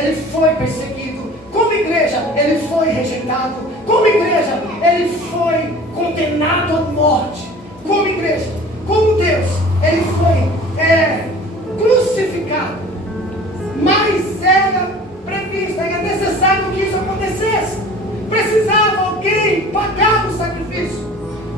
ele foi perseguido. Como igreja, ele foi rejeitado. Como igreja, ele foi condenado à morte. Como igreja, como Deus, ele foi crucificado. Mas era previsto, era necessário que isso acontecesse. Precisava alguém pagar o sacrifício.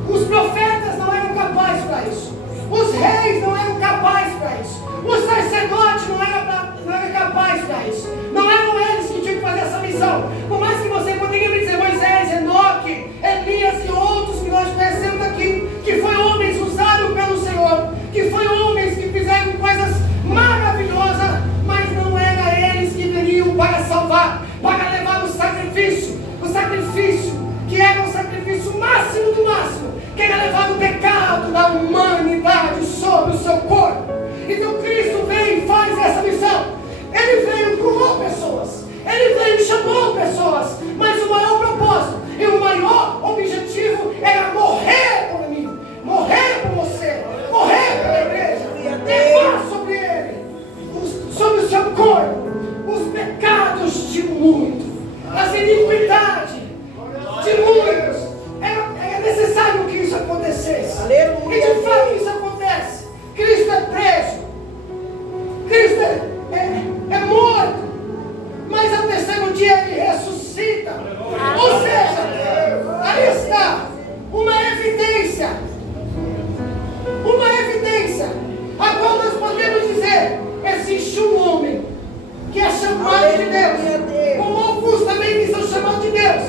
Os profetas não eram capazes para isso. Os reis não eram capazes para isso. Os sacerdotes não eram capazes para isso. Não eram eles que tinham que fazer essa missão. Por mais que você poderia me dizer Moisés, Enoque, Elias e outros que nós conhecemos aqui, que foram homens usados pelo Senhor, que foram homens que fizeram coisas maravilhosas, mas não eram eles que viriam para salvar, para levar o sacrifício que era o sacrifício máximo do máximo, que era levar o pecado da humanidade sobre o seu corpo. Então Cristo veio e faz essa missão. Ele veio, curou pessoas, ele veio e chamou pessoas, mas o maior propósito e o maior objetivo era morrer por mim, morrer por você, morrer pela igreja, levar sobre ele, sobre o seu corpo, os pecados de muitos, as iniquidades de muitos. É necessário que isso acontecesse. Aleluia. E de fato isso acontece. Cristo é preso, Cristo é morto, mas ao terceiro dia ele ressuscita. Ou seja, aí está uma evidência a qual nós podemos dizer: existe um homem que é chamado de Deus, como alguns também que são chamados de Deus,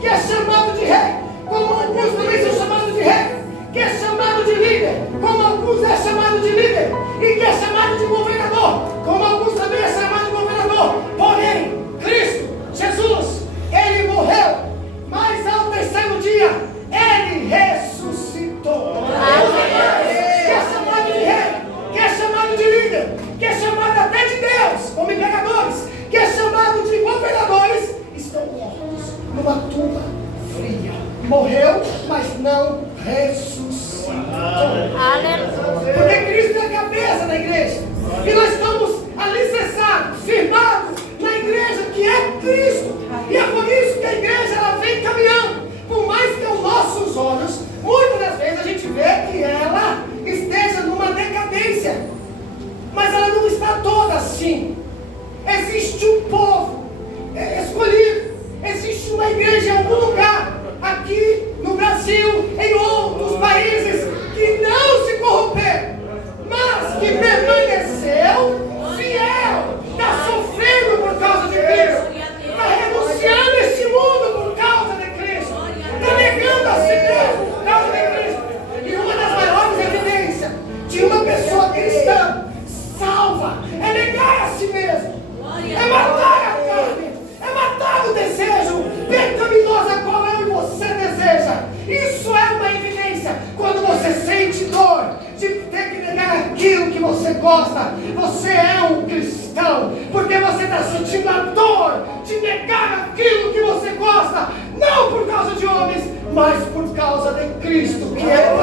que é chamado de rei, como alguns também são chamados de rei, que é chamado de líder, como alguns é chamado de líder, e que é chamado de governador, como alguns também é chamado de governador. Porém, Cristo, Jesus, ele morreu, mas ao terceiro dia ele ressuscitou. Que é chamado de rei, que é chamado de líder, que é chamado até de Deus, como imperadores, que é chamado de governadores, estão mortos numa tumba fria. Morreu, mas não ressuscitou. Porque Cristo é a cabeça da igreja. E nós estamos alicerçados, firmados na igreja que é Cristo. E é por isso que a igreja ela vem caminhando. Por mais que aos nossos olhos, muitas das vezes a gente vê que ela esteja numa decadência. Mas ela não está toda assim. Existe um povo escolhido. Existe uma igreja em algum lugar, aqui no Brasil, em outros países, que não se corromperam, mas que permaneceu fiel, está sofrendo por causa de Cristo, está renunciando este mundo por causa de Cristo, está negando a si mesmo por causa de Cristo. E uma das maiores evidências de uma pessoa cristã salva é negar a si mesmo, é matar a carne, é matar o desejo pecaminoso a qual eu e você deseja. Isso é uma evidência. Quando você sente dor de ter que negar aquilo que você gosta, você é um cristão, porque você está sentindo a dor de negar aquilo que você gosta, não por causa de homens, mas por causa de Cristo, que é o